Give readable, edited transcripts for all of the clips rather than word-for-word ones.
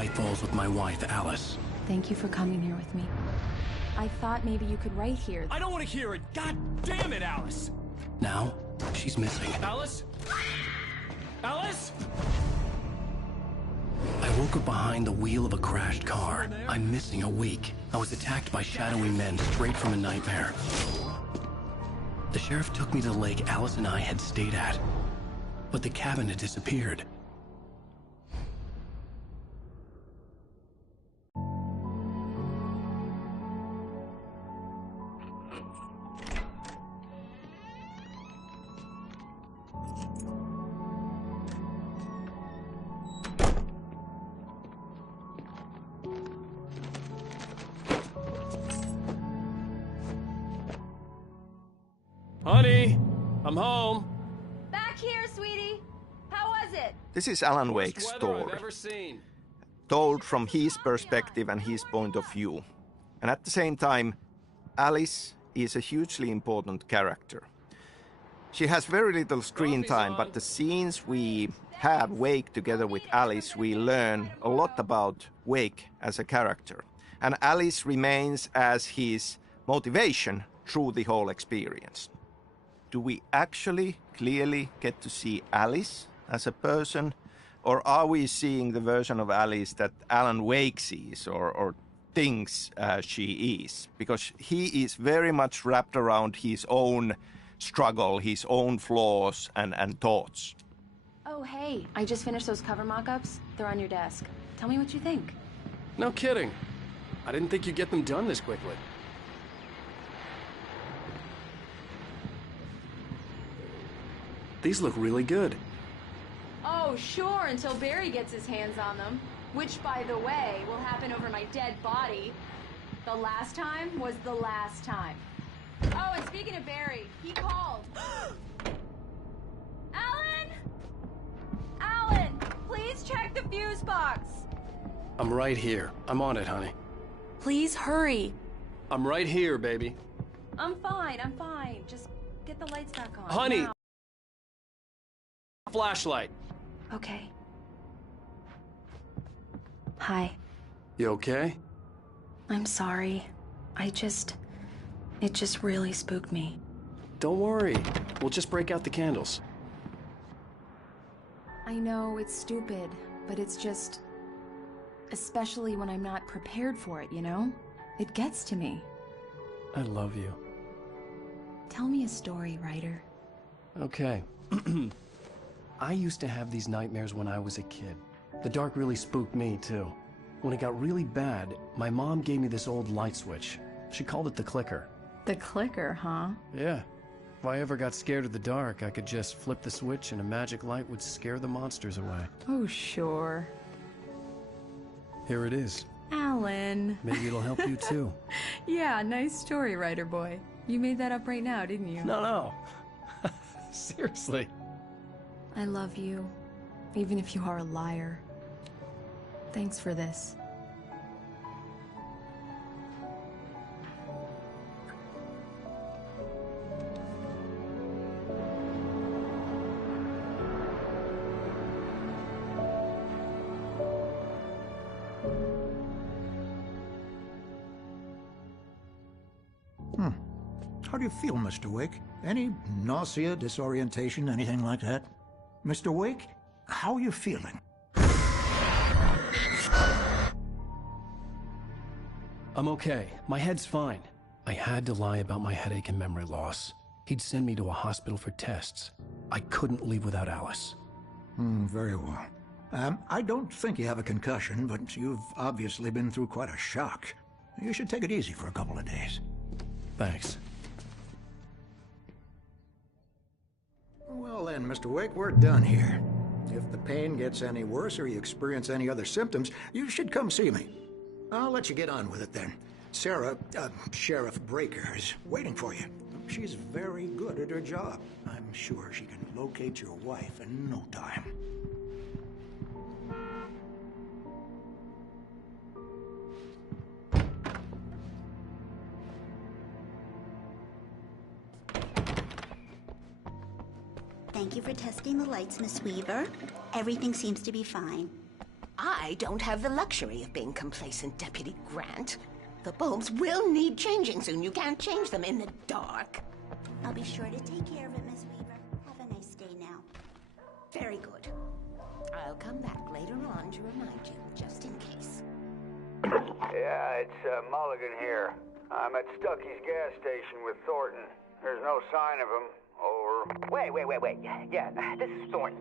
write falls with my wife, Alice. Thank you for coming here with me. I thought maybe you could write here. I don't want to hear it! God damn it, Alice! Now, she's missing. Alice? Alice? I woke up behind the wheel of a crashed car. I'm missing a week. I was attacked by shadowy men straight from a nightmare. The sheriff took me to the lake Alice and I had stayed at, but the cabin had disappeared. Honey, I'm home. Back here, sweetie. How was it? This is Alan Wake's Worst weather story, I've ever seen. told from his perspective and his point of view. And at the same time, Alice is a hugely important character. She has very little screen time, but the scenes we have Wake together with Alice, we learn a lot about Wake as a character. And Alice remains as his motivation through the whole experience. Do we actually clearly get to see Alice as a person? Or are we seeing the version of Alice that Alan Wake sees or thinks she is? Because he is very much wrapped around his own struggle, his own flaws and thoughts. Oh, hey. I just finished those cover mock-ups. They're on your desk. Tell me what you think. No kidding. I didn't think you'd get them done this quickly. These look really good. Oh, sure, until Barry gets his hands on them. Which, by the way, will happen over my dead body. The last time was the last time. Oh, and speaking of Barry, he called. Alan! Alan, please check the fuse box. I'm right here. I'm on it, honey. Please hurry. I'm right here, baby. I'm fine. Just get the lights back on. Honey! now. Flashlight. Okay. Hi. You okay? I'm sorry. It just really spooked me. Don't worry. We'll just break out the candles. I know it's stupid, but it's just... Especially when I'm not prepared for it, you know? It gets to me. I love you. Tell me a story, writer. Okay. I used to have these nightmares when I was a kid. The dark really spooked me, too. When it got really bad, my mom gave me this old light switch. She called it the clicker. The clicker, huh? Yeah. If I ever got scared of the dark, I could just flip the switch and a magic light would scare the monsters away. Oh, sure. Here it is. Alan. Maybe it'll help you, too. Yeah, nice story, writer boy. You made that up right now, didn't you? No. Seriously. I love you, even if you are a liar. Thanks for this. How do you feel, Mr. Wake? Any nausea, disorientation, anything like that? Mr. Wake, how are you feeling? I'm okay. My head's fine. I had to lie about my headache and memory loss. He'd send me to a hospital for tests. I couldn't leave without Alice. Very well. I don't think you have a concussion, but you've obviously been through quite a shock. You should take it easy for a couple of days. Thanks. Well then, Mr. Wake, we're done here. If the pain gets any worse or you experience any other symptoms, you should come see me. I'll let you get on with it then. Sarah, Sheriff Breaker, is waiting for you. She's very good at her job. I'm sure she can locate your wife in no time. Thank you for testing the lights, Miss Weaver. Everything seems to be fine. I don't have the luxury of being complacent, Deputy Grant. The bulbs will need changing soon. You can't change them in the dark. I'll be sure to take care of it, Miss Weaver. Have a nice day now. Very good. I'll come back later on to remind you, just in case. Yeah, it's Mulligan here. I'm at Stucky's gas station with Thornton. There's no sign of him. Over. Wait. Yeah, this is Thornton.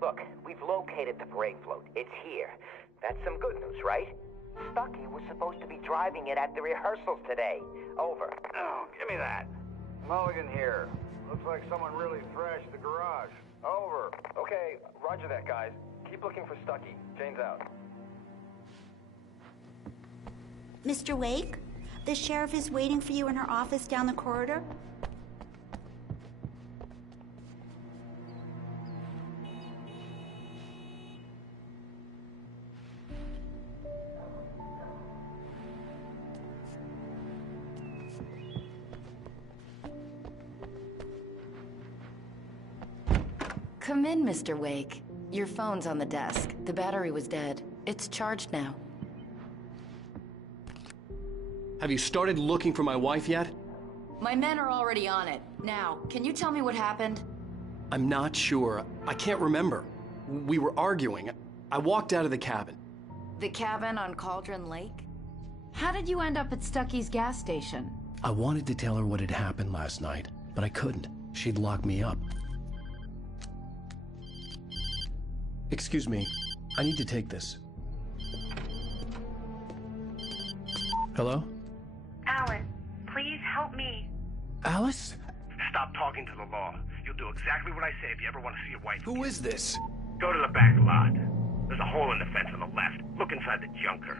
Look, we've located the brake float. It's here. That's some good news, right? Stucky was supposed to be driving it at the rehearsals today. Over. Oh, give me that. Mulligan here. Looks like someone really thrashed the garage. Over. Okay, roger that, guys. Keep looking for Stucky. Jane's out. Mr. Wake, the sheriff is waiting for you in her office down the corridor. Come in, Mr. Wake. Your phone's on the desk. The battery was dead. It's charged now. Have you started looking for my wife yet? My men are already on it. Now, can you tell me what happened? I'm not sure. I can't remember. We were arguing. I walked out of the cabin. The cabin on Cauldron Lake? How did you end up at Stucky's gas station? I wanted to tell her what had happened last night, but I couldn't. She'd lock me up. Excuse me. I need to take this. Hello? Alan, please help me. Alice? Stop talking to the law. You'll do exactly what I say if you ever want to see your wife. Who is this? Go to the back lot. There's a hole in the fence on the left. Look inside the junker.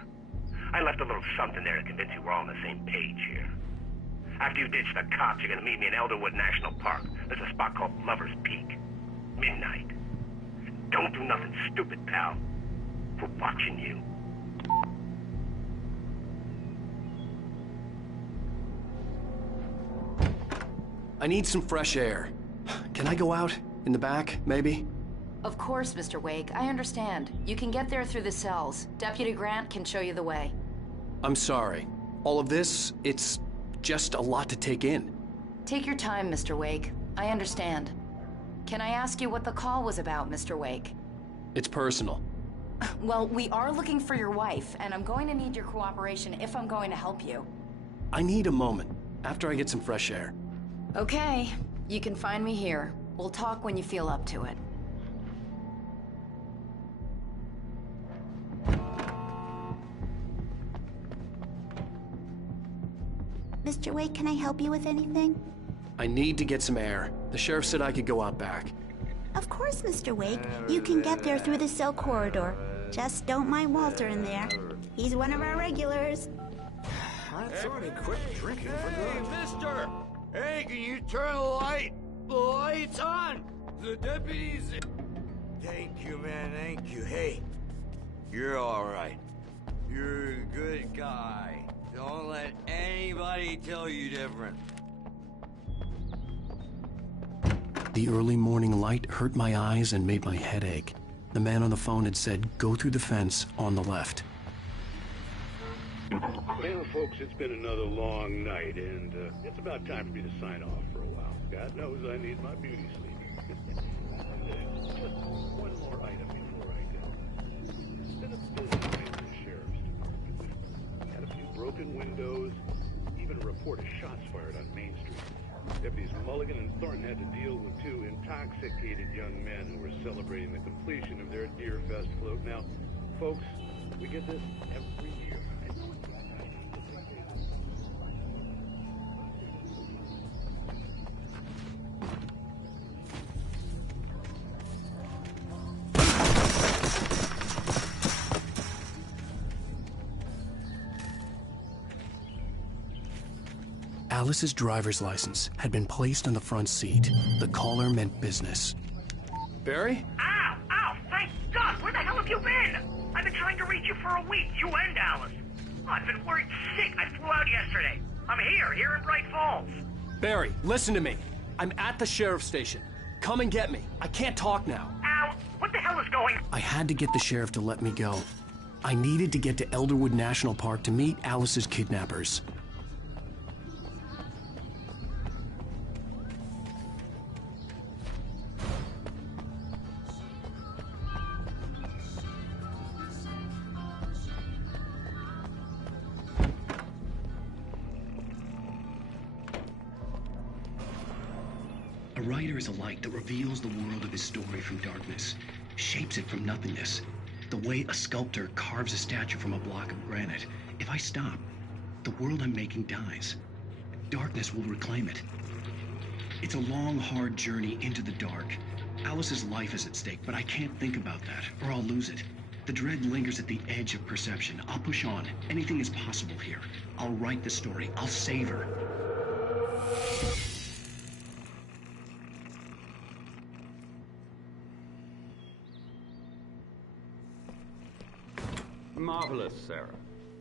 I left a little something there to convince you we're all on the same page here. After you ditch the cops, you're gonna meet me in Elderwood National Park. There's a spot called Lover's Peak. Midnight. Don't do nothing stupid, pal. We're watching you. I need some fresh air. Can I go out? In the back, maybe? Of course, Mr. Wake. I understand. You can get there through the cells. Deputy Grant can show you the way. I'm sorry. All of this, it's just a lot to take in. Take your time, Mr. Wake. I understand. Can I ask you what the call was about, Mr. Wake? It's personal. Well, we are looking for your wife, and I'm going to need your cooperation if I'm going to help you. I need a moment, after I get some fresh air. Okay. You can find me here. We'll talk when you feel up to it. Mr. Wake, can I help you with anything? I need to get some air. The sheriff said I could go out back. Of course, Mr. Wake. You can get there through the cell corridor. Just don't mind Walter in there. He's one of our regulars. I thought he quit drinking for good. Hey, mister! Hey, can you turn the light? The light's on! The deputy's... Thank you, man, thank you. Hey, you're all right. You're a good guy. Don't let anybody tell you different. The early morning light hurt my eyes and made my head ache. The man on the phone had said, go through the fence on the left. Well, folks, it's been another long night, and it's about time for me to sign off for a while. God knows I need my beauty sleep. Just one more item before I go. It's been a busy night at the sheriff's department. Had a few broken windows, even a report of shots fired on Main Street. Deputies Mulligan and Thornton had to deal with two intoxicated young men who were celebrating the completion of their Deer Fest float. Now, folks, we get this every year. Alice's driver's license had been placed on the front seat. The caller meant business. Barry? Ow! Ow! Thank God! Where the hell have you been? I've been trying to reach you for a week, you and Alice. Oh, I've been worried sick. I flew out yesterday. I'm here in Bright Falls. Barry, listen to me. I'm at the sheriff's station. Come and get me. I can't talk now. Ow! What the hell hell is going... I had to get the sheriff to let me go. I needed to get to Elderwood National Park to meet Alice's kidnappers. A writer is a light that reveals the world of his story from darkness, shapes it from nothingness. The way a sculptor carves a statue from a block of granite. If I stop, the world I'm making dies. Darkness will reclaim it. It's a long, hard journey into the dark. Alice's life is at stake, but I can't think about that, or I'll lose it. The dread lingers at the edge of perception. I'll push on. Anything is possible here. I'll write the story. I'll save her. Marvelous, Sarah.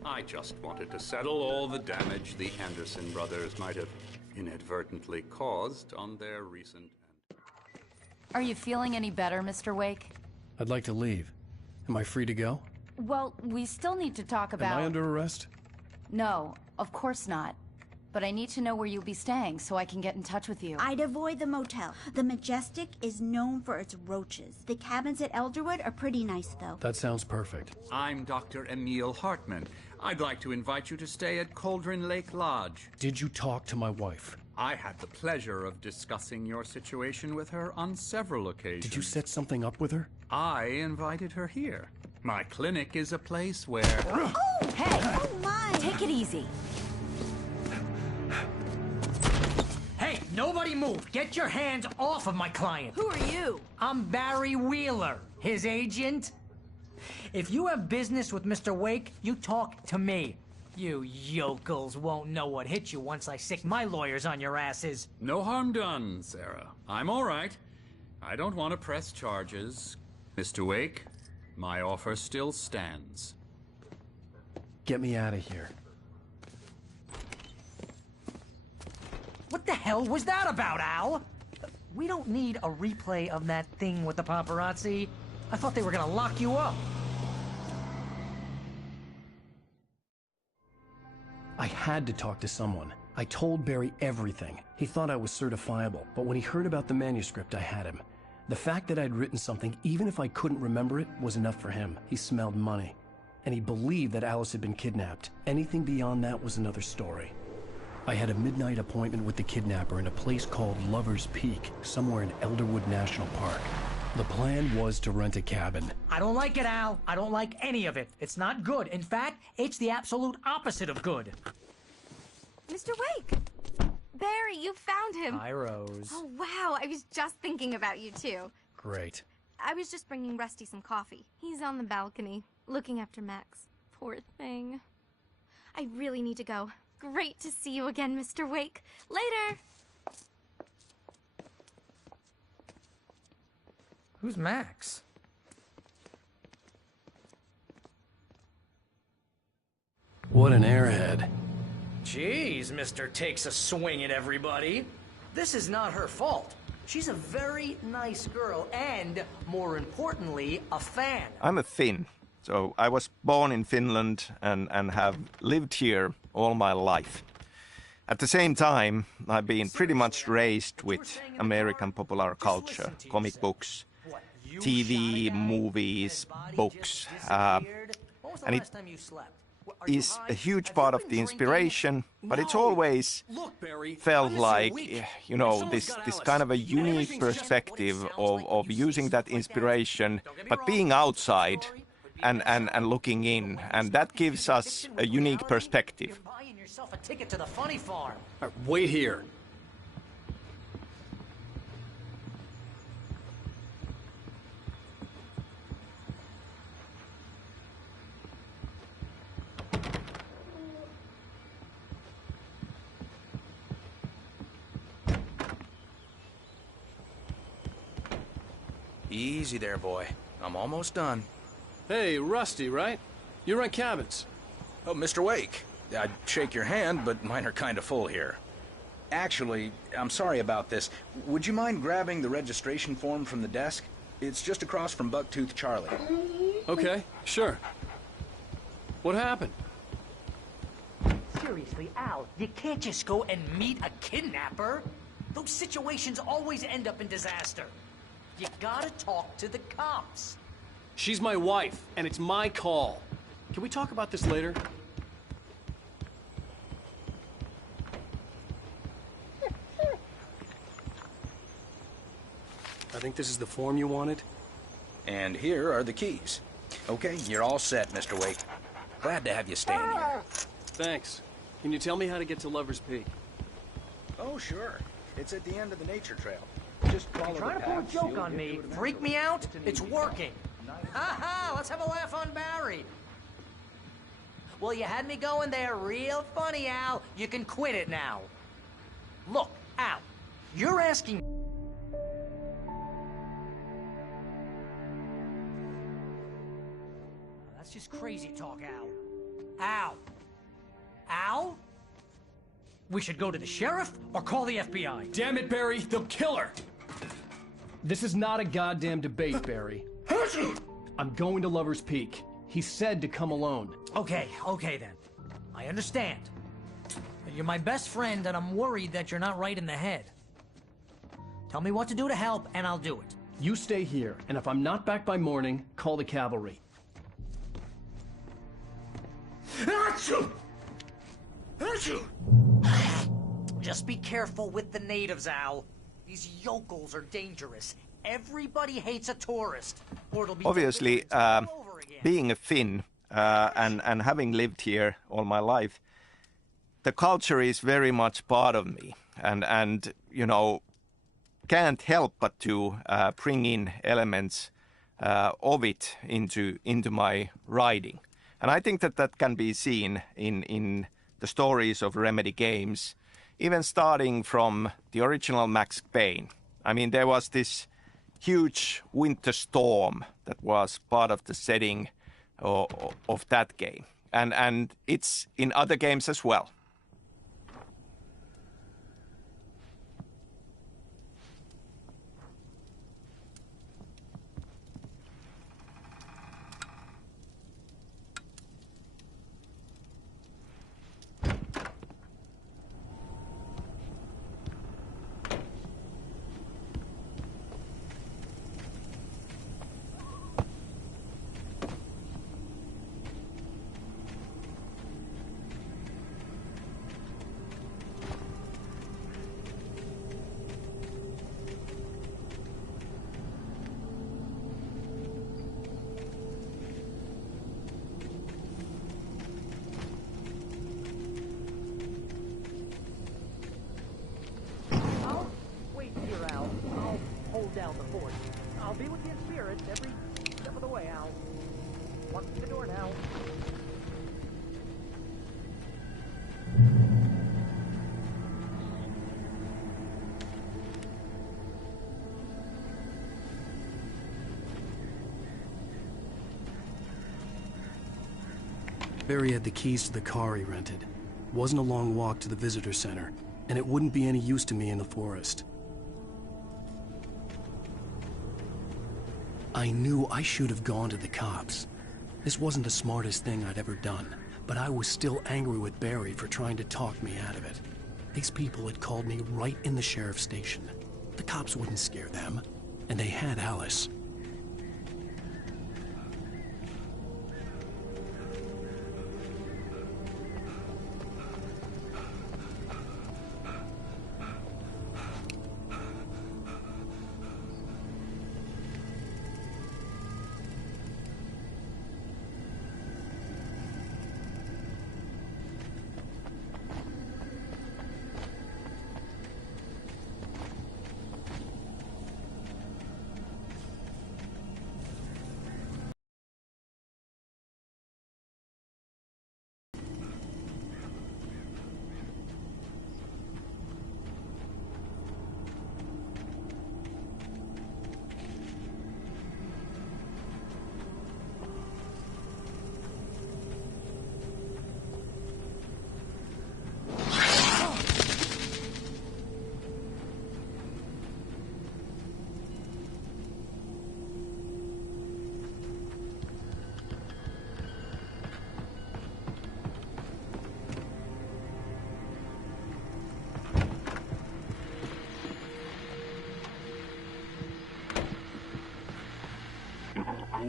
I just wanted to settle all the damage the Anderson brothers might have inadvertently caused on their recent... Are you feeling any better, Mr. Wake? I'd like to leave. Am I free to go? Well, we still need to talk about... Am I under arrest? No, of course not. But I need to know where you'll be staying so I can get in touch with you. I'd avoid the motel. The Majestic is known for its roaches. The cabins at Elderwood are pretty nice, though. That sounds perfect. I'm Dr. Emil Hartman. I'd like to invite you to stay at Cauldron Lake Lodge. Did you talk to my wife? I had the pleasure of discussing your situation with her on several occasions. Did you set something up with her? I invited her here. My clinic is a place where... Oh, hey! Oh, my! Take it easy. Hey, nobody move! Get your hands off of my client! Who are you? I'm Barry Wheeler, his agent. If you have business with Mr. Wake, you talk to me. You yokels won't know what hit you once I sick my lawyers on your asses. No harm done, Sarah. I'm all right. I don't want to press charges. Mr. Wake, my offer still stands. Get me out of here. What the hell was that about, Al? We don't need a replay of that thing with the paparazzi. I thought they were gonna lock you up. I had to talk to someone. I told Barry everything. He thought I was certifiable, but when he heard about the manuscript, I had him. The fact that I'd written something, even if I couldn't remember it, was enough for him. He smelled money. And he believed that Alice had been kidnapped. Anything beyond that was another story. I had a midnight appointment with the kidnapper in a place called Lover's Peak, somewhere in Elderwood National Park. The plan was to rent a cabin. I don't like it, Al. I don't like any of it. It's not good. In fact, it's the absolute opposite of good. Mr. Wake! Barry, you found him! Hi, Rose. Oh, wow. I was just thinking about you, too. Great. I was just bringing Rusty some coffee. He's on the balcony, looking after Max. Poor thing. I really need to go. Great to see you again, Mr. Wake. Later! Who's Max? What an airhead. Jeez, Mr. Takes a swing at everybody. This is not her fault. She's a very nice girl and, more importantly, a fan. I'm a Finn, so I was born in Finland and have lived here all my life. At the same time, I've been pretty much raised with American popular culture, comic books, TV, movies, books, and it is a huge part of the inspiration, but it's always felt like, you know, this kind of a unique perspective of using that inspiration, but being outside and looking in, and that gives us a unique perspective. Buying yourself a ticket to the funny farm. Wait here. Easy there, boy. I'm almost done. Hey, Rusty, right? You rent cabins. Oh, Mr. Wake. I'd shake your hand, but mine are kind of full here. Actually, I'm sorry about this. Would you mind grabbing the registration form from the desk? It's just across from Bucktooth Charlie. Okay, sure. What happened? Seriously, Al, you can't just go and meet a kidnapper. Those situations always end up in disaster. You gotta talk to the cops. She's my wife, and it's my call. Can we talk about this later? I think this is the form you wanted. And here are the keys. Okay, you're all set, Mr. Wake. Glad to have you staying here. Thanks. Can you tell me how to get to Lover's Peak? Oh, sure. It's at the end of the nature trail. Just follow You're trying the to pull a paths, joke you'll on get me. to it Freak me out? It's working. Ha! Let's have a laugh on Barry. Well, you had me going there real funny, Al. You can quit it now. Look, Al, you're asking... That's just crazy talk, Al. Al? Al? We should go to the sheriff or call the FBI. Damn it, Barry, they'll kill her! This is not a goddamn debate, Barry. I'm going to Lover's Peak. He said to come alone. Okay then. I understand. But you're my best friend, and I'm worried that you're not right in the head. Tell me what to do to help, and I'll do it. You stay here, and if I'm not back by morning, call the cavalry. Just be careful with the natives, Al. These yokels are dangerous. Everybody hates a tourist, or it'll be... Obviously, being a Finn and having lived here all my life, the culture is very much part of me, and you know, can't help but to bring in elements of it into my writing. And I think that can be seen in the stories of Remedy games, even starting from the original Max Payne. I mean, there was this huge winter storm that was part of the setting of that game. And it's in other games as well. Down the fort. I'll be with you in spirit every step of the way, Al. Walk through the door now. Barry had the keys to the car he rented. Wasn't a long walk to the visitor center, and it wouldn't be any use to me in the forest. I knew I should have gone to the cops. This wasn't the smartest thing I'd ever done, but I was still angry with Barry for trying to talk me out of it. These people had called me right in the sheriff's station. The cops wouldn't scare them, and they had Alice.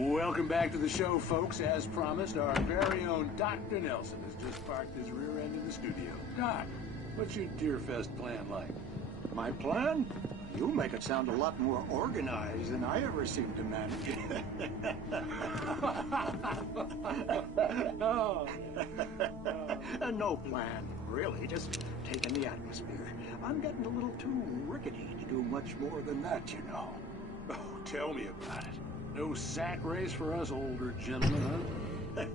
Welcome back to the show, folks. As promised, our very own Dr. Nelson has just parked his rear end in the studio. Doc, what's your Deerfest plan like? My plan? You make it sound a lot more organized than I ever seem to manage. No plan, really. Just taking the atmosphere. I'm getting a little too rickety to do much more than that, you know. Oh, tell me about it. No sack race for us older gentlemen, huh?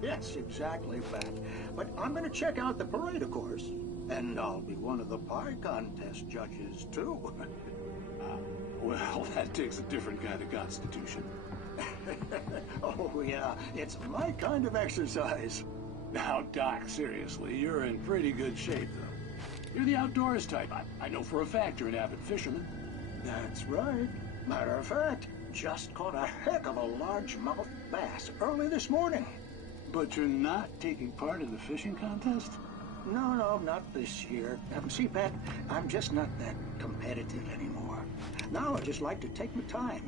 Yes, exactly, Pat. But I'm going to check out the parade, of course. And I'll be one of the pie contest judges, too. Well, that takes a different kind of constitution. Oh, yeah. It's my kind of exercise. Now, Doc, seriously, you're in pretty good shape, though. You're the outdoors type. I know for a fact you're an avid fisherman. That's right. Matter of fact, just caught a heck of a largemouth bass early this morning. But you're not taking part in the fishing contest? No, not this year. See, Pat, I'm just not that competitive anymore. Now I just like to take my time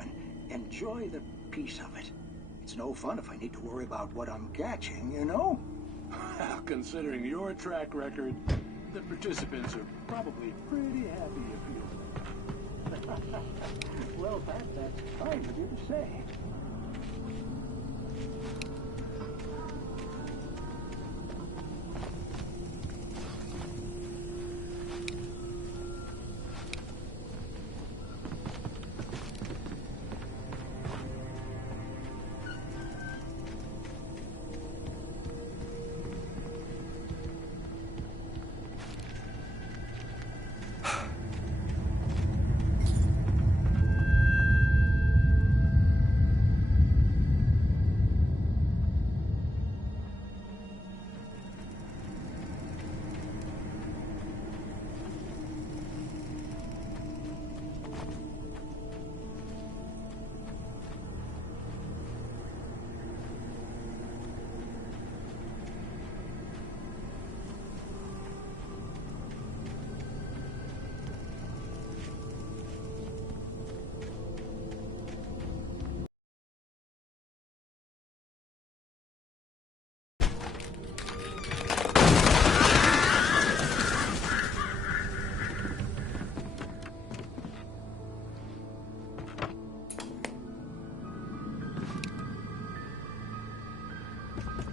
and enjoy the peace of it. It's no fun if I need to worry about what I'm catching, you know? Considering your track record, the participants are probably pretty happy you feel. Well, Pat, that's kind of you to say.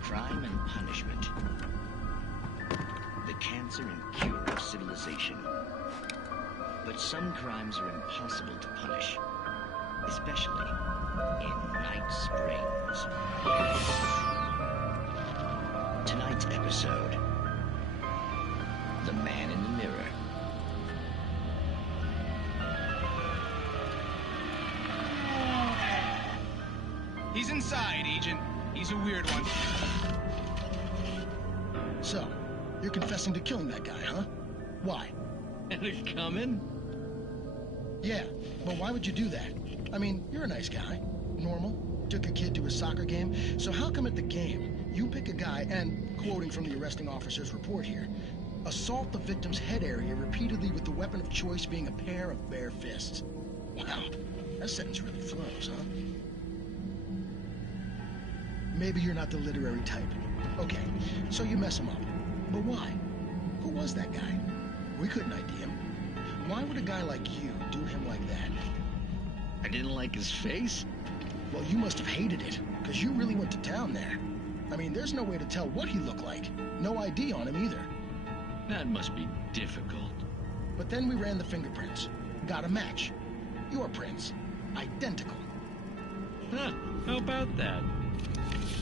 Crime and punishment. The cancer and cure of civilization. But some crimes are impossible to punish, especially in Night Springs. Tonight's episode, The Man in the Mirror. He's inside, Agent. He's a weird one. So, you're confessing to killing that guy, huh? Why? And it's coming? Yeah, but why would you do that? I mean, you're a nice guy. Normal. Took a kid to a soccer game. So how come at the game, you pick a guy and, quoting from the arresting officer's report here, assault the victim's head area repeatedly with the weapon of choice being a pair of bare fists? Wow, that sentence really flows, huh? Maybe you're not the literary type. Okay, so you mess him up. But why? Who was that guy? We couldn't ID him. Why would a guy like you do him like that? I didn't like his face? Well, you must have hated it, because you really went to town there. I mean, there's no way to tell what he looked like. No ID on him either. That must be difficult. But then we ran the fingerprints. Got a match. Your prints. Identical. Huh, how about that?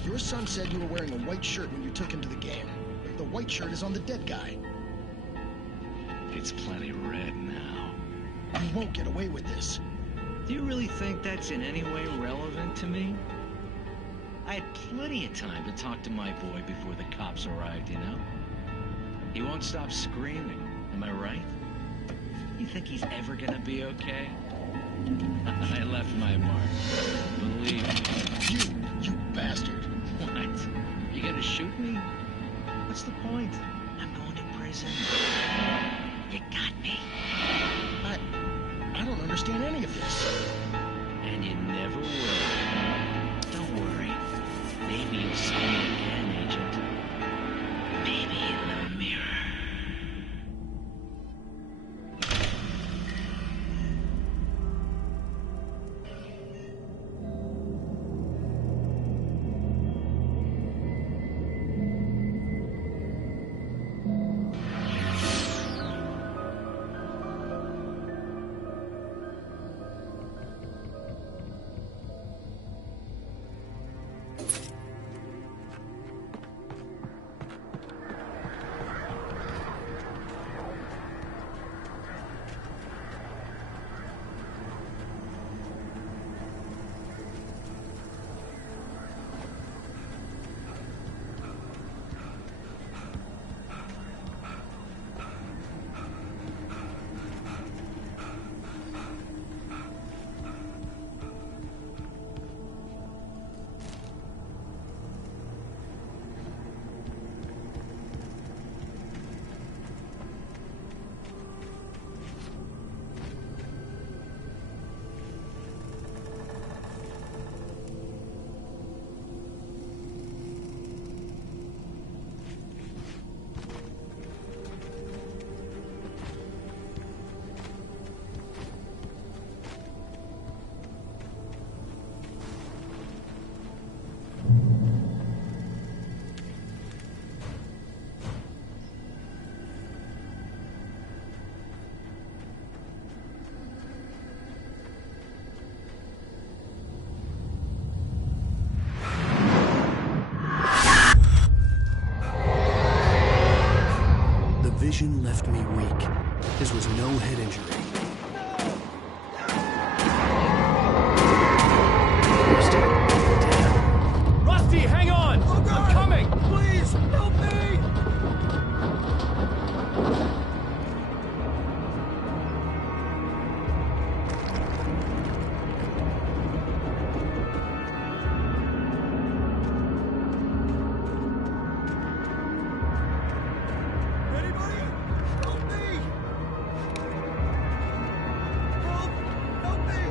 Your son said you were wearing a white shirt when you took him to the game. The white shirt is on the dead guy. It's plenty red now. You won't get away with this. Do you really think that's in any way relevant to me? I had plenty of time to talk to my boy before the cops arrived, you know? He won't stop screaming, am I right? You think he's ever gonna be okay? I left my mark. Believe me. You bastard. What? You gonna shoot me? What's the point? I'm going to prison. You got me. I don't understand any of this. And you never will. vision left me weak. This was no head injury. Rusty, hang on! I'm coming! Please, help me! Anybody? Help me! Help me!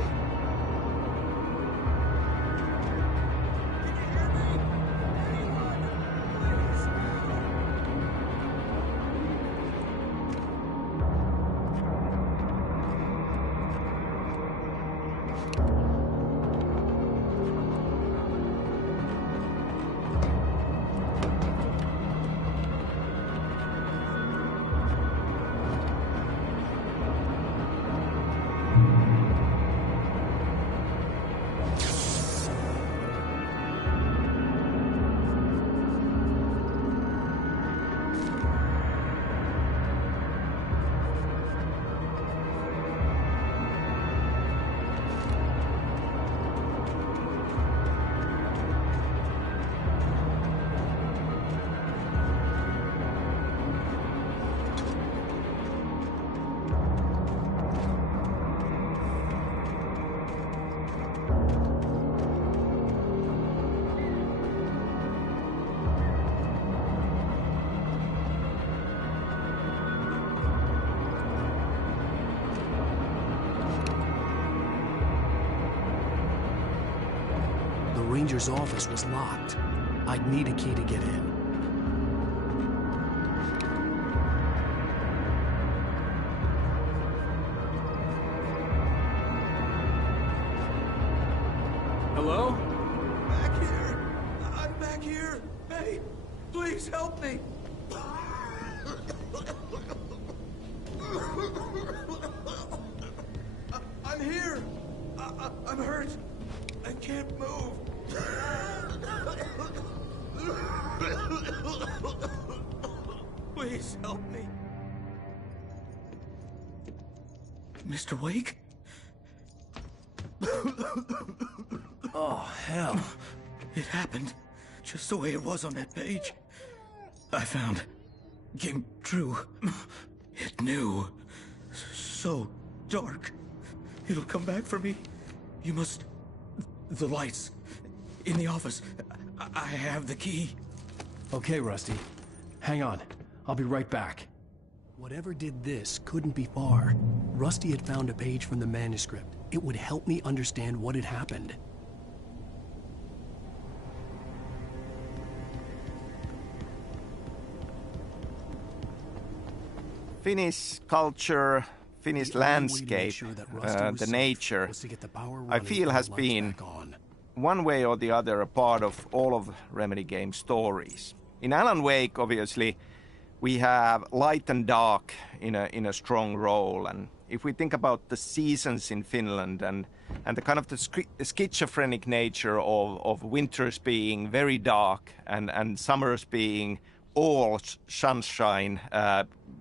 The ranger's office was locked. I'd need a key to get in. Hello? Back here! I'm back here! Hey, please help me! I'm here! I'm hurt! I can't move! Please help me! Mr. Wake? Oh, hell. It happened just the way it was on that page. I found. Came true. It knew. So dark. It'll come back for me. You must... The lights. In the office. I have the key. Okay, Rusty. Hang on. I'll be right back. Whatever did this couldn't be far. Rusty had found a page from the manuscript. It would help me understand what had happened. Finnish culture, Finnish landscape, the nature, I feel has been, one way or the other, a part of all of Remedy Games' stories. In Alan Wake, obviously, we have light and dark in a strong role, and if we think about the seasons in Finland and the kind of the schizophrenic nature of winters being very dark and summers being all sunshine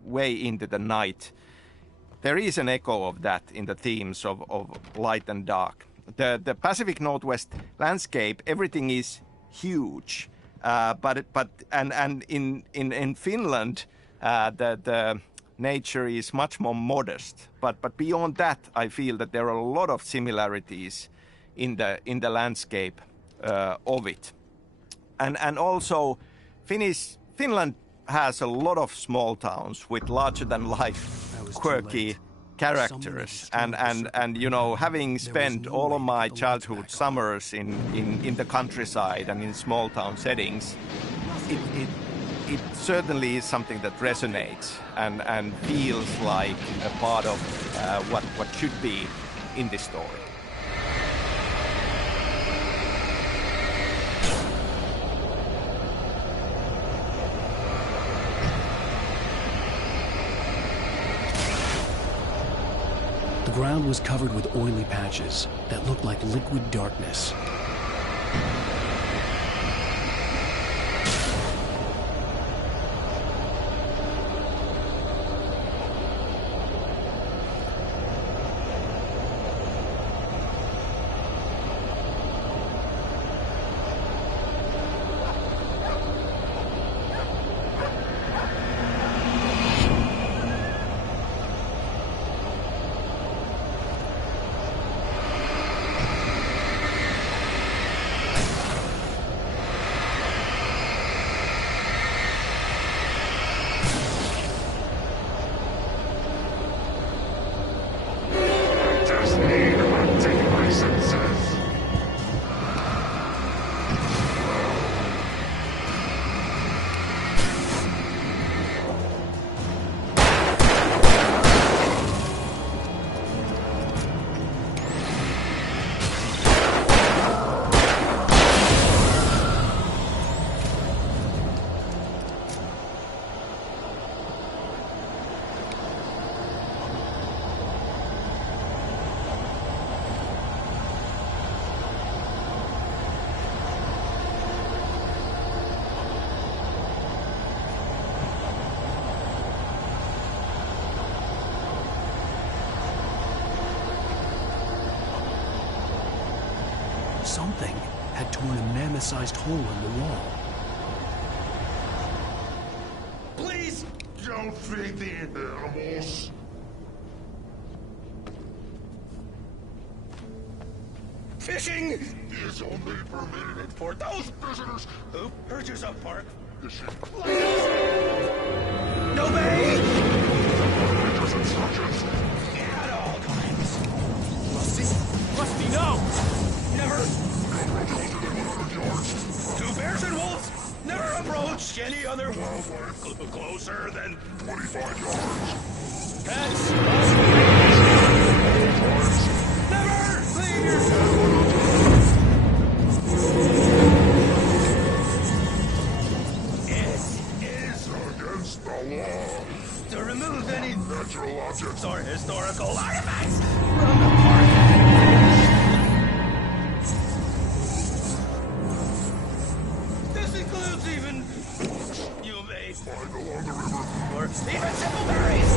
way into the night, there is an echo of that in the themes of light and dark. The Pacific Northwest landscape, everything is huge, but in Finland the nature is much more modest. But beyond that, I feel that there are a lot of similarities in the landscape of it, and also Finland has a lot of small towns with larger-than-life, quirky characters, and you know, having spent all of my childhood summers in the countryside and in small-town settings, it certainly is something that resonates and feels like a part of what should be in this story. The ground was covered with oily patches that looked like liquid darkness. Something had torn a mammoth-sized hole in the wall. Please don't feed the animals. Fishing is only permitted for those visitors who purchase a park fishing No bait! Operator's instructions. At all times. Rusty, no! Never. Approach closer than 100 yards. To bears and wolves, never approach any other wildlife closer than 25 yards. Pets. Never leave your It is against the law to remove any natural objects or historical artifacts from the park. This includes even you may find along the river or even simple berries.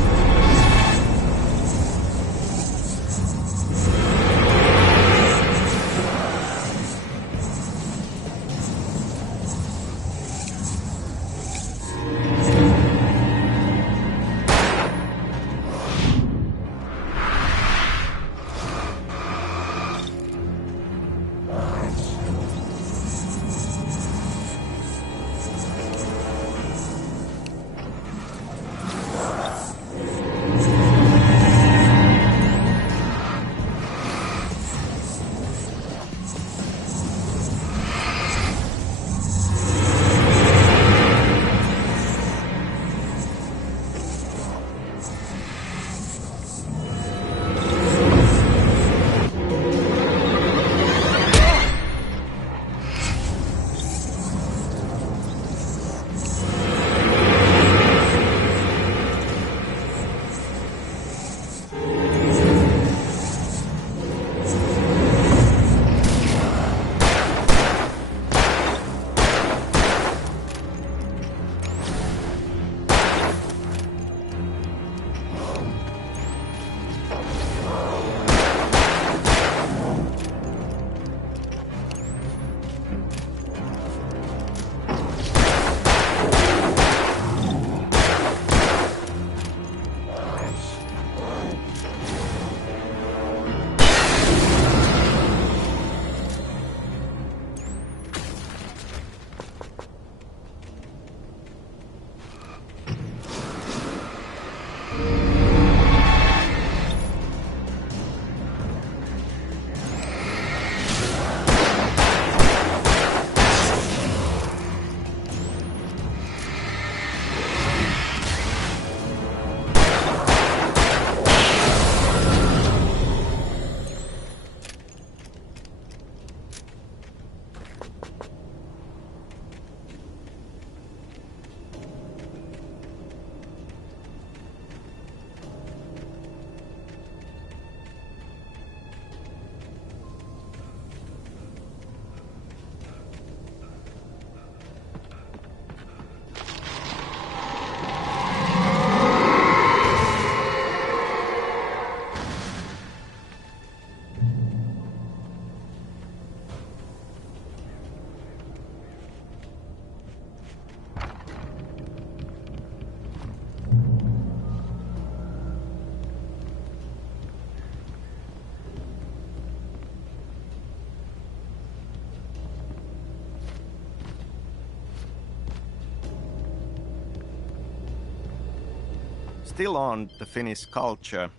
Still on the Finnish culture,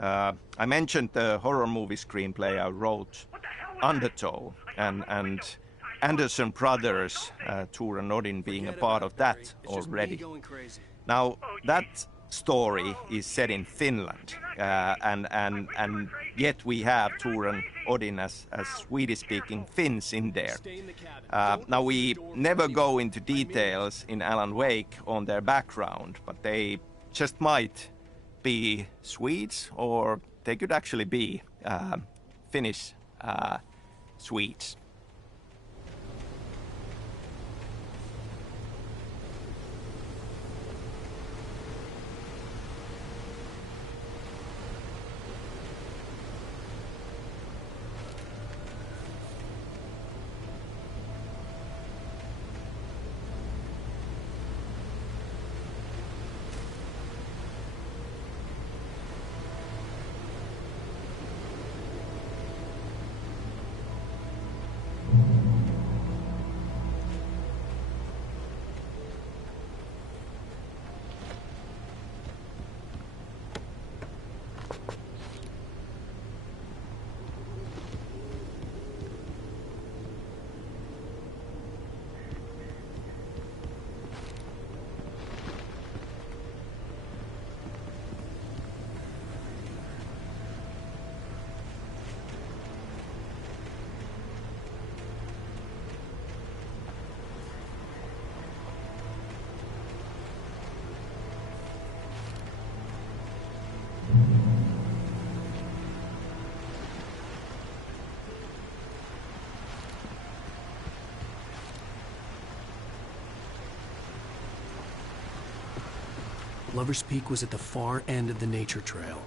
I mentioned the horror movie screenplay I wrote, Undertow, and Anderson brothers, Tor and Odin, being a part of that already. Now, that story is set in Finland, and yet we have Tor and Odin as Swedish-speaking Finns in there. Now, we never go into details in Alan Wake on their background, but they just might be Swedes, or they could actually be Finnish Swedes. Lover's Peak was at the far end of the nature trail.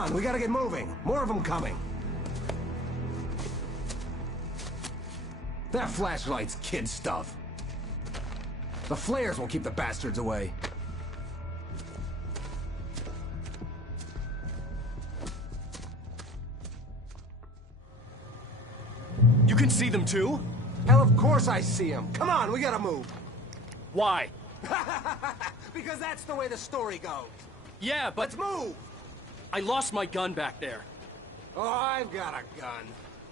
on, we gotta get moving. More of them coming. That flashlight's kid stuff. The flares will keep the bastards away. You can see them too? Hell, of course I see them. Come on, we gotta move. Why? Because that's the way the story goes. Yeah, but... Let's move! I lost my gun back there. Oh, I've got a gun.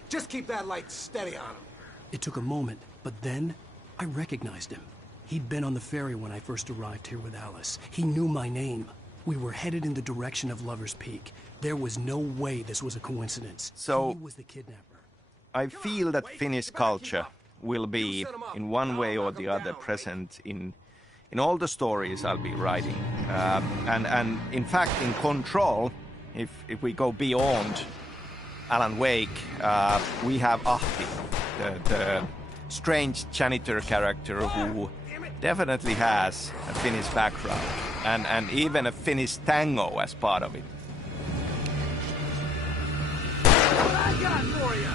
Just keep that light steady on him. It took a moment, but then I recognized him. He'd been on the ferry when I first arrived here with Alice. He knew my name. We were headed in the direction of Lover's Peak. There was no way this was a coincidence. So, he was the kidnapper. I feel that Finnish culture will be, in one way or the other, present in all the stories I'll be writing. And in fact, in Control, if we go beyond Alan Wake, we have Ahti, the strange janitor character who definitely has a Finnish background, and even a Finnish tango as part of it. What I got for you?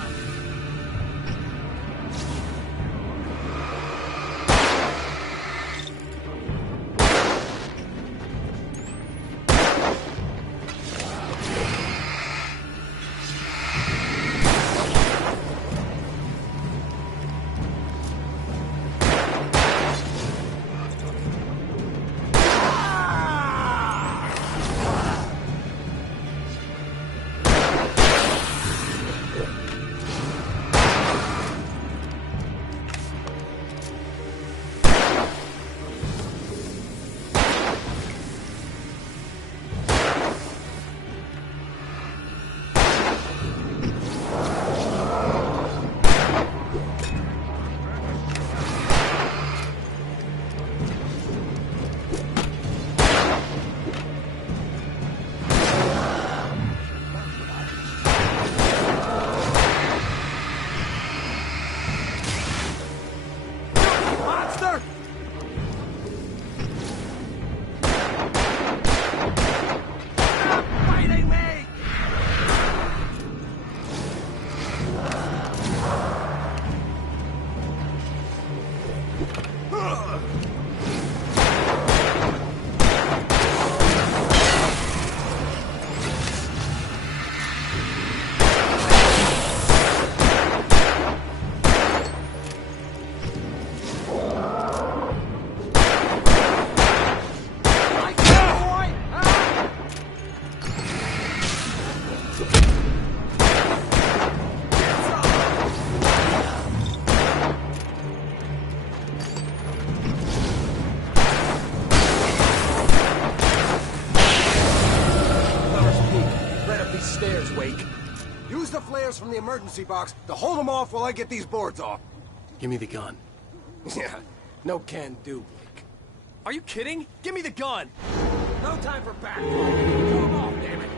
From the emergency box to hold them off while I get these boards off. Give me the gun. Yeah, no can do, Blake. Are you kidding? Give me the gun! No time for back. Pull them off, damn it.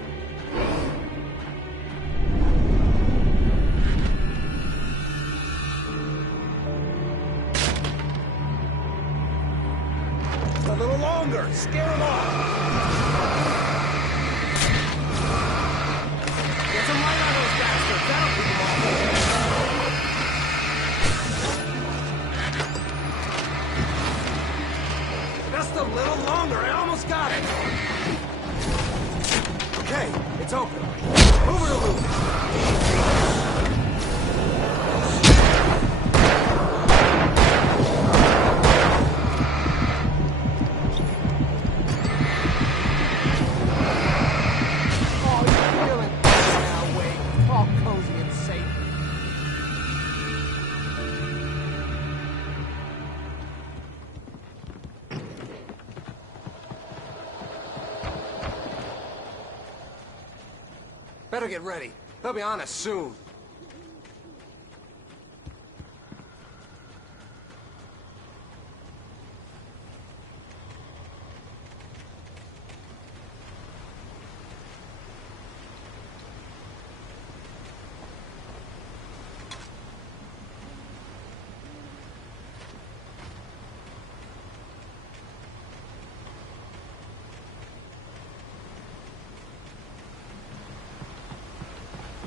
A little longer. Scare them off. Get some light on those bastards. That'll keep them off. Just a little longer. I almost got it. Okay, it's open. Move it a loop. Better get ready. They'll be on us soon.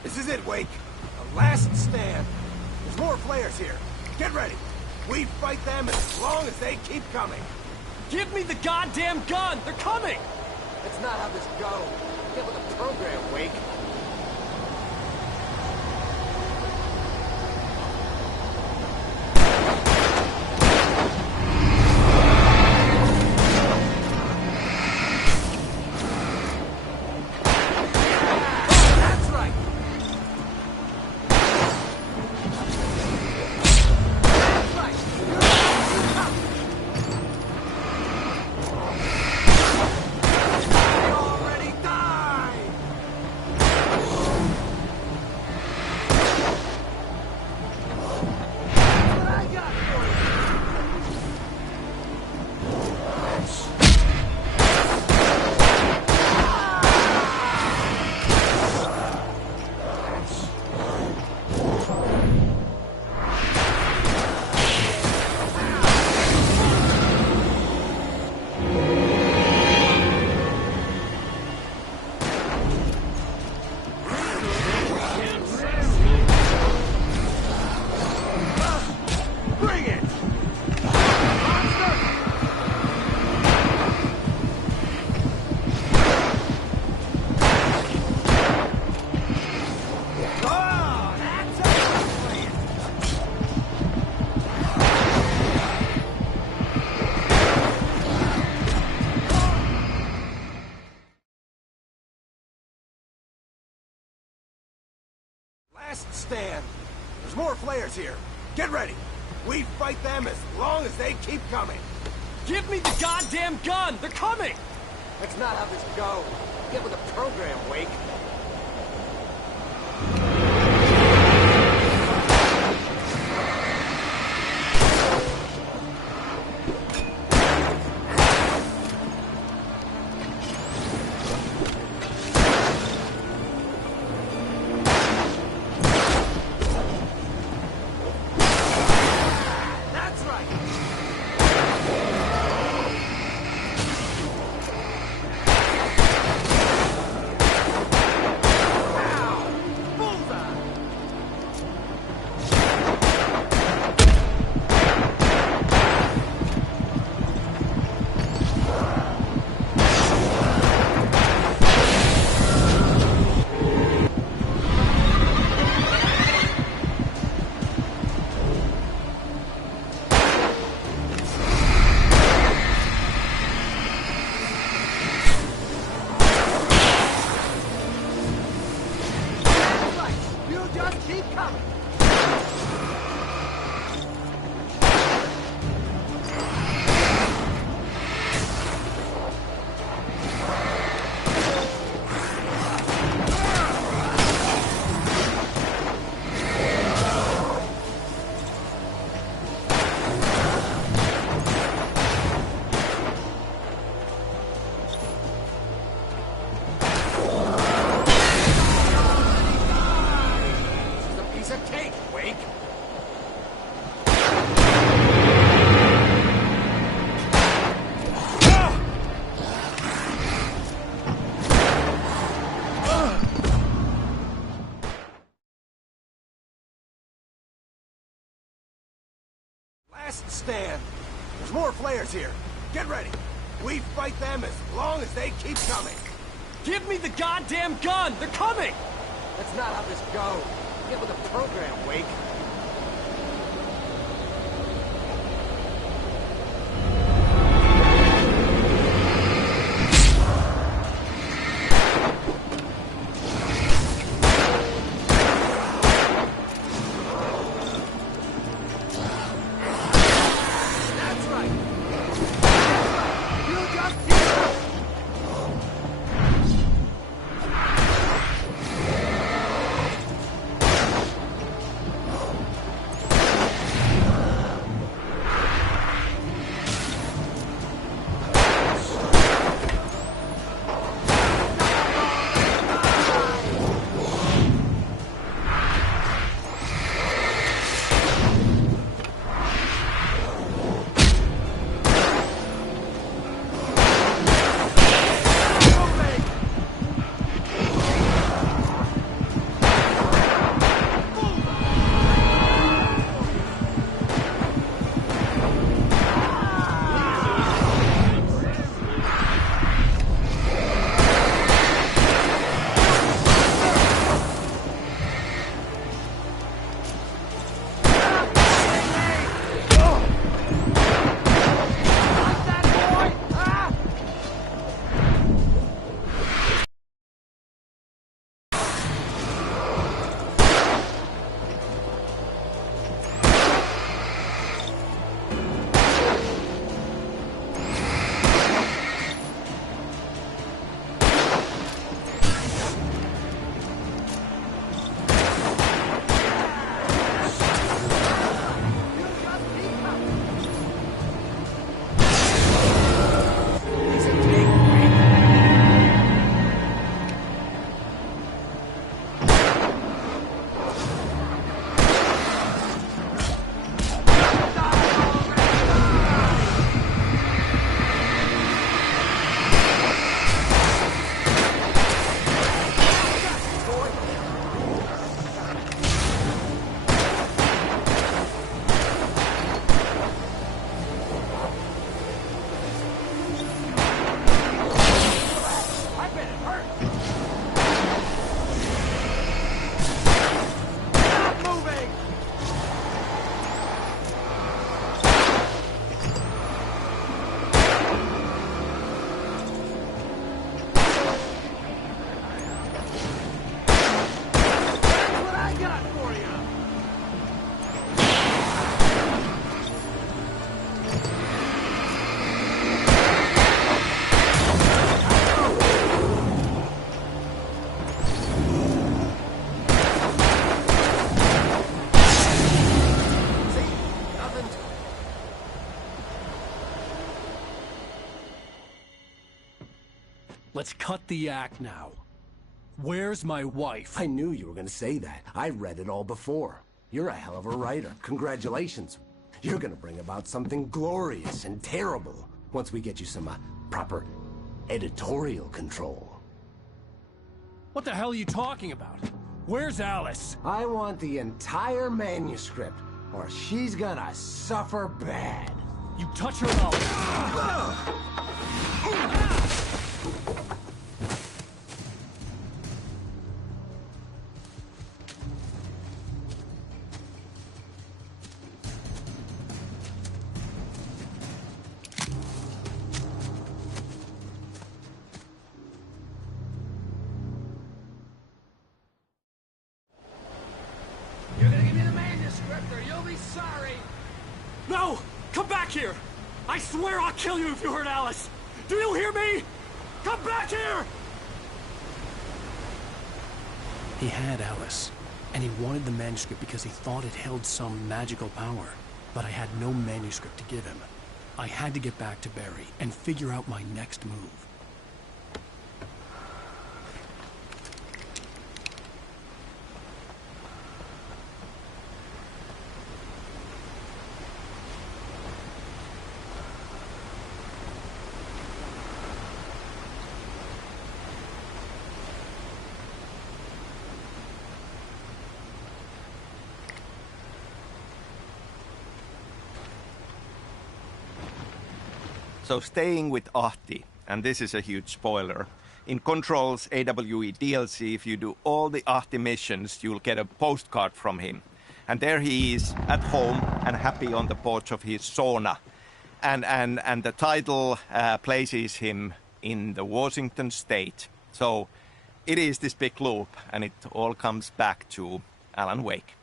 This is it, Wake. The last stand. There's more flares here. Get ready. We fight them as long as they keep coming. Give me the goddamn gun! They're coming! That's not how this goes. Get with the program, Wake. Last stand. There's more flares here. Get ready. We fight them as long as they keep coming. Give me the goddamn gun! They're coming! That's not how this goes. Get with the program, Wake. Last stand. There's more flares here. Get ready. We fight them as long as they keep coming. Give me the goddamn gun! They're coming! That's not how this goes. Get with the program, Wake. Let's cut the act now. Where's my wife? I knew you were gonna say that. I read it all before. You're a hell of a writer. Congratulations. You're gonna bring about something glorious and terrible once we get you some proper editorial control. What the hell are you talking about? Where's Alice? I want the entire manuscript, or she's gonna suffer bad. You touch her and I'll... You're gonna give me the manuscript or you'll be sorry. No! Come back here! I swear I'll kill you if you hurt Alice! Do you hear me? Come back here! He had Alice, and he wanted the manuscript because he thought it held some magical power. But I had no manuscript to give him. I had to get back to Barry and figure out my next move. So staying with Ahti, and this is a huge spoiler. In Control's AWE DLC, if you do all the Ahti missions, you'll get a postcard from him. And there he is, at home and happy on the porch of his sauna. And the title places him in the Washington state. So it is this big loop, and it all comes back to Alan Wake.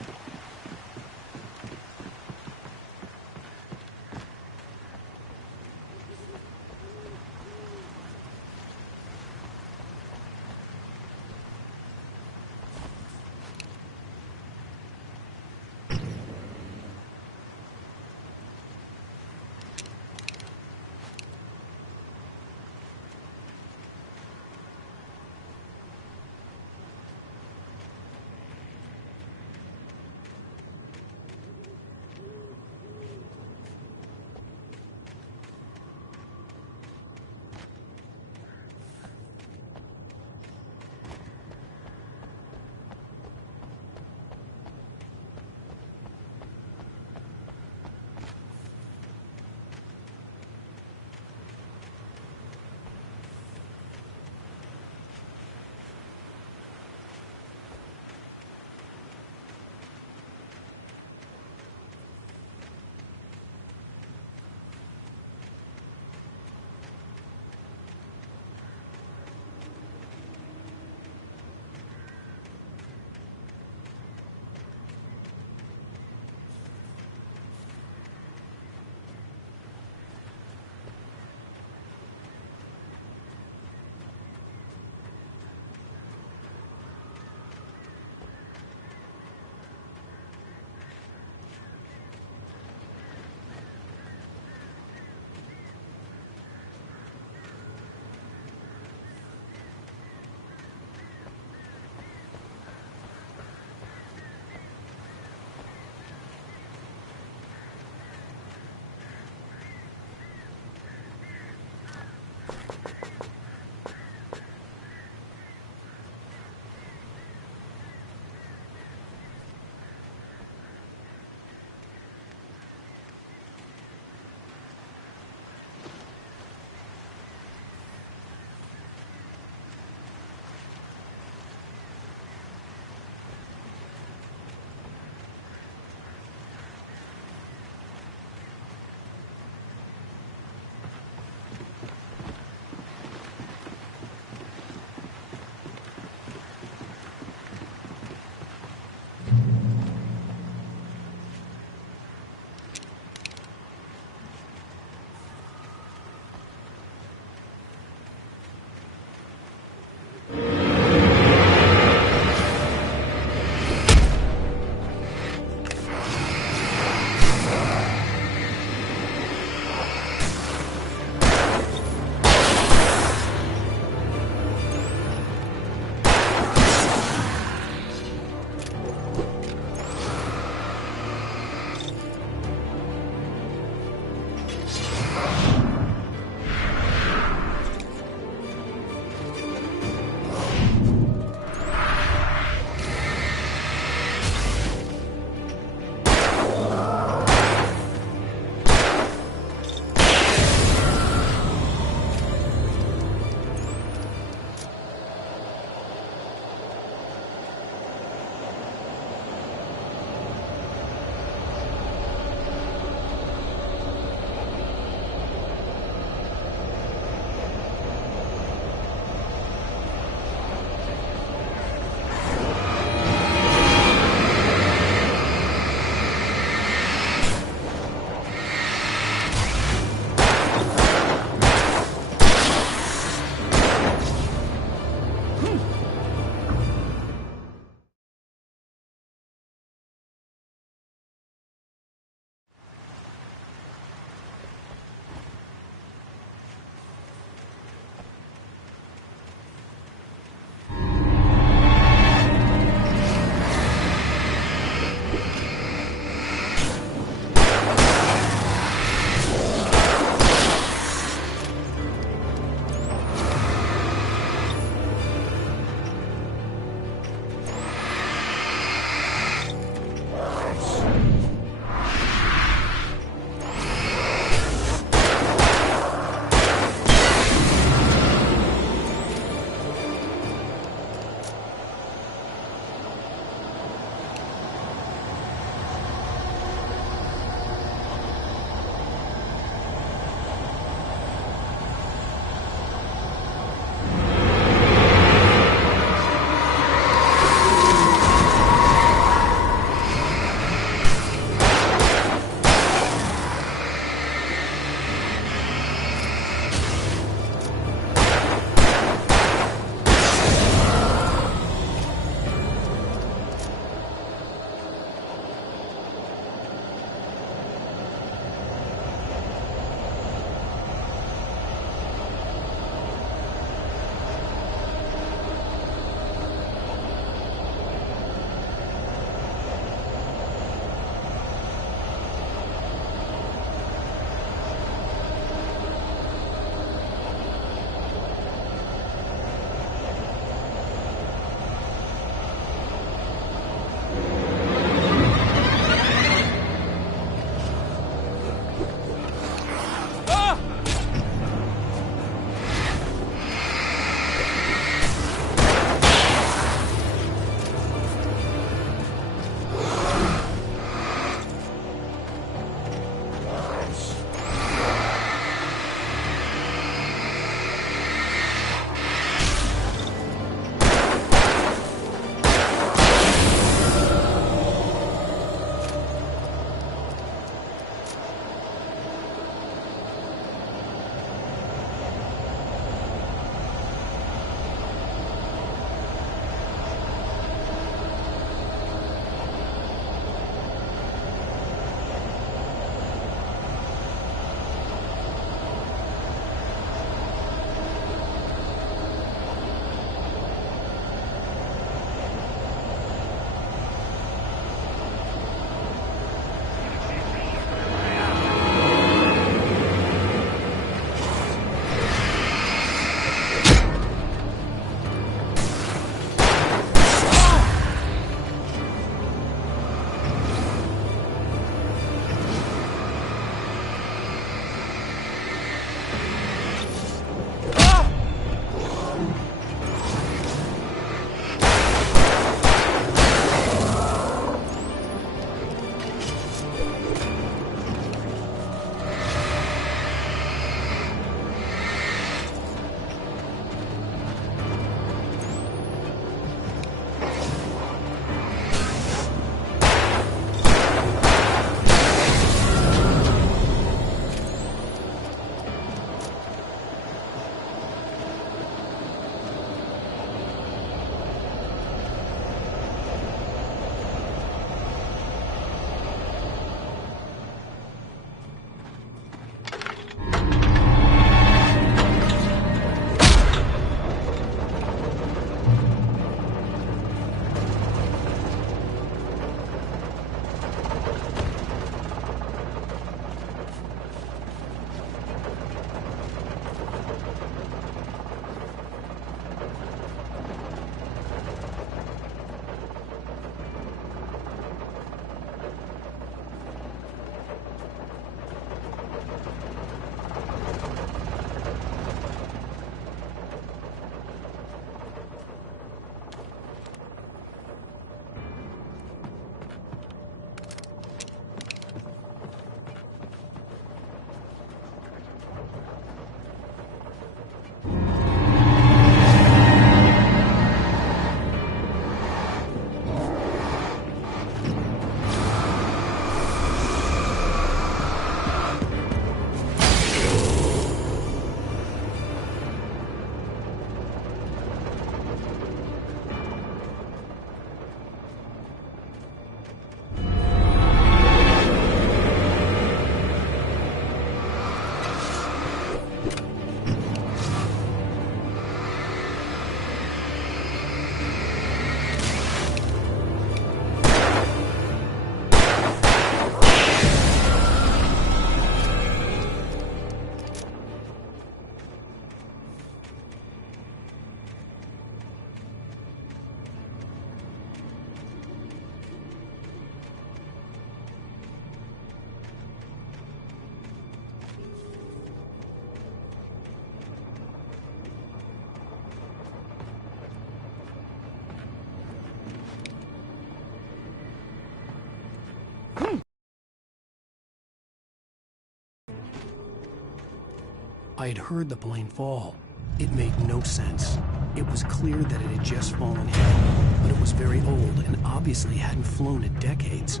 I had heard the plane fall. It made no sense. It was clear that it had just fallen in, but it was very old and obviously hadn't flown in decades.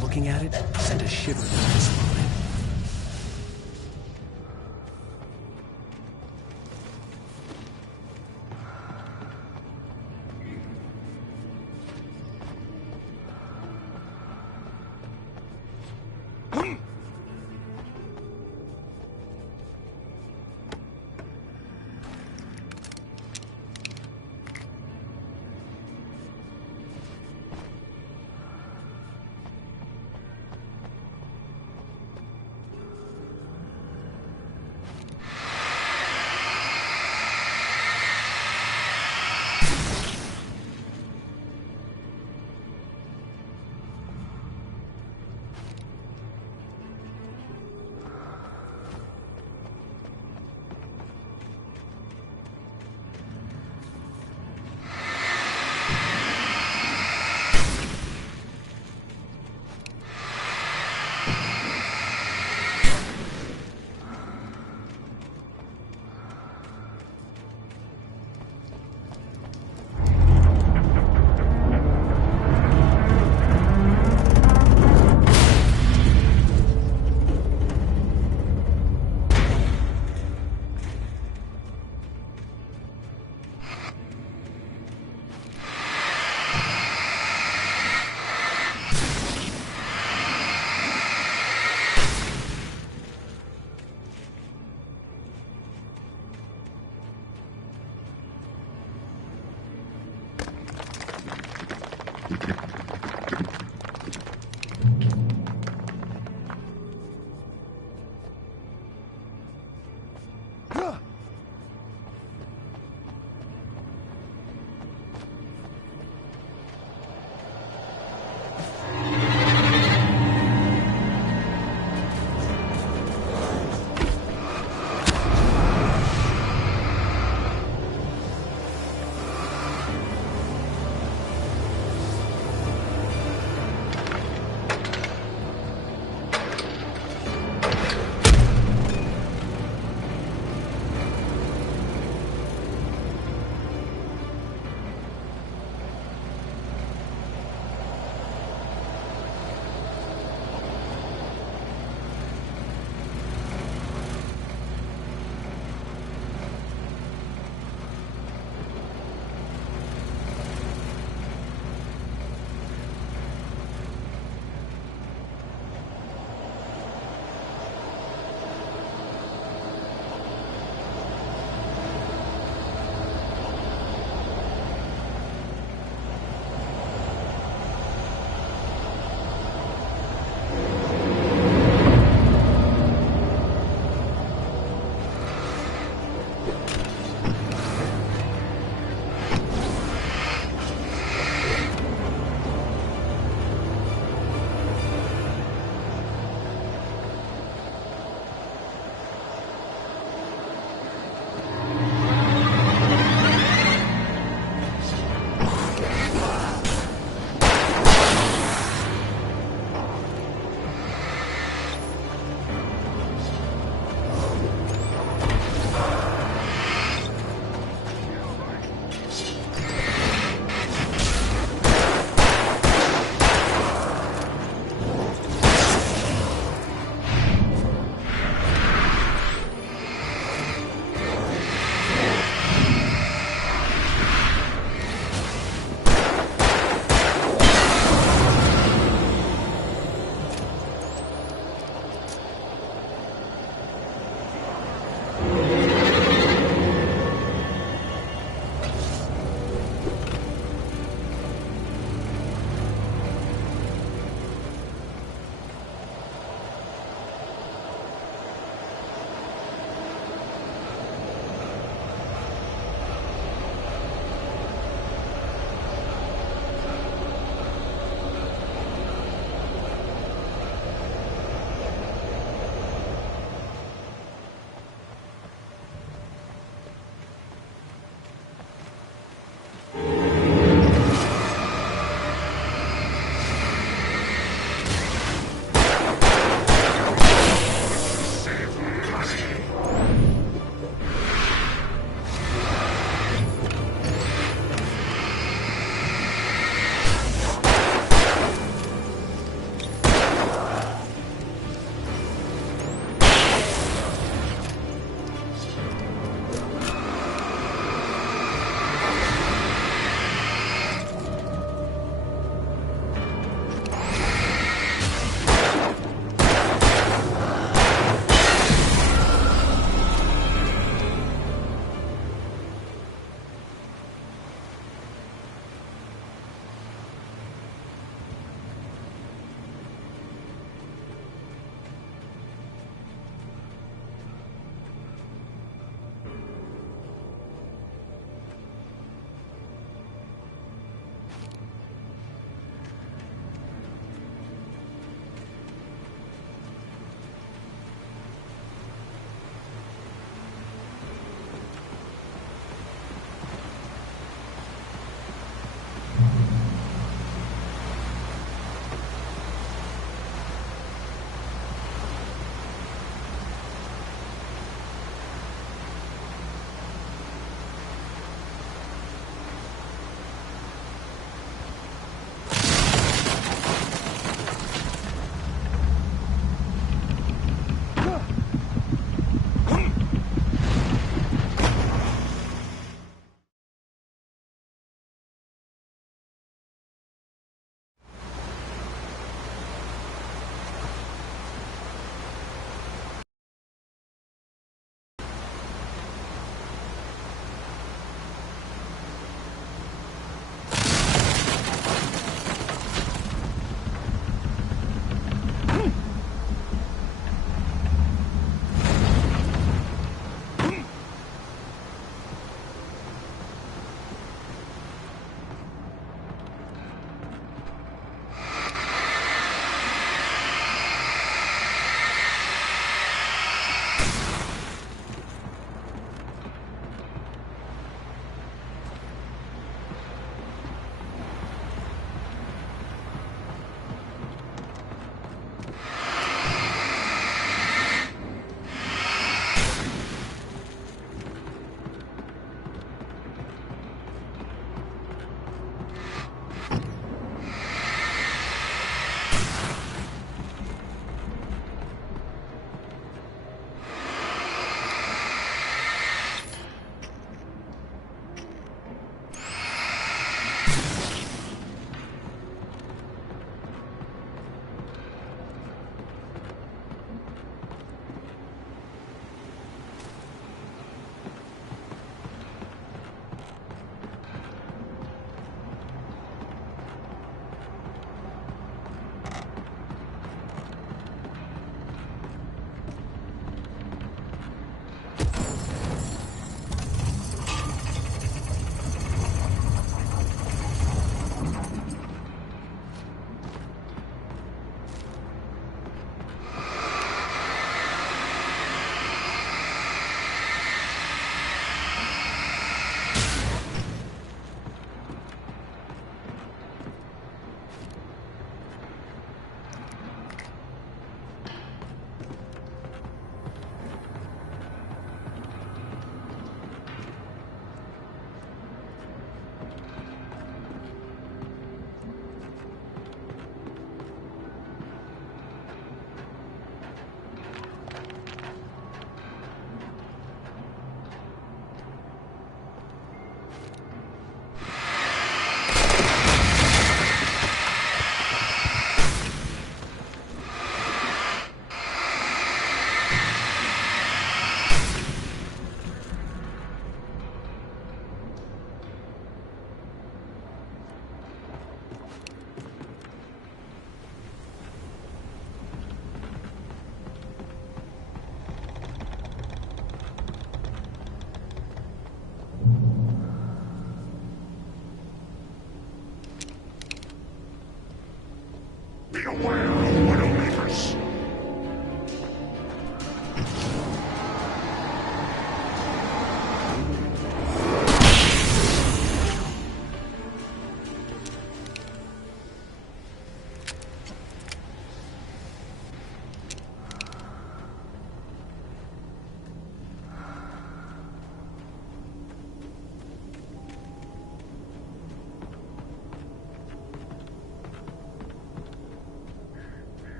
Looking at it sent a shiver down my spine.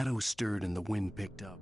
shadows stirred and the wind picked up.